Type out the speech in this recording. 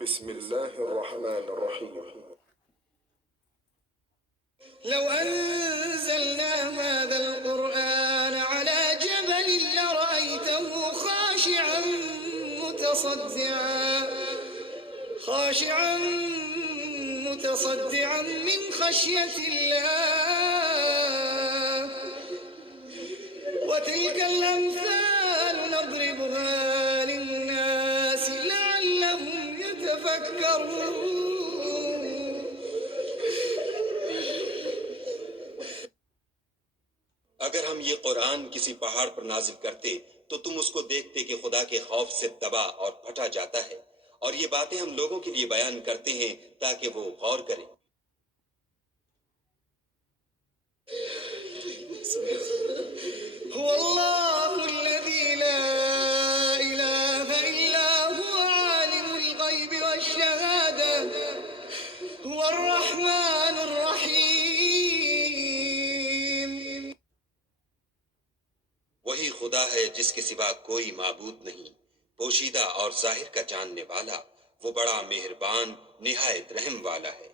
बिस्मिल्लाहिर्रहमानिर्रहीम। لو أنزلنا هذا القرآن على جبل لرأيته خاشعا متصدعا من خشية الله وتلك الأمثال نضربها للناس لعلهم يتفكرون। अगर हम ये कुरान किसी पहाड़ पर नाजिल करते तो तुम उसको देखते कि खुदा के खौफ से दबा और फटा जाता है, और ये बातें हम लोगों के लिए बयान करते हैं ताकि वो गौर करें। वही खुदा है जिसके सिवा कोई माबूद नहीं, पोशीदा और जाहिर का जानने वाला, वो बड़ा मेहरबान निहायत रहम वाला है।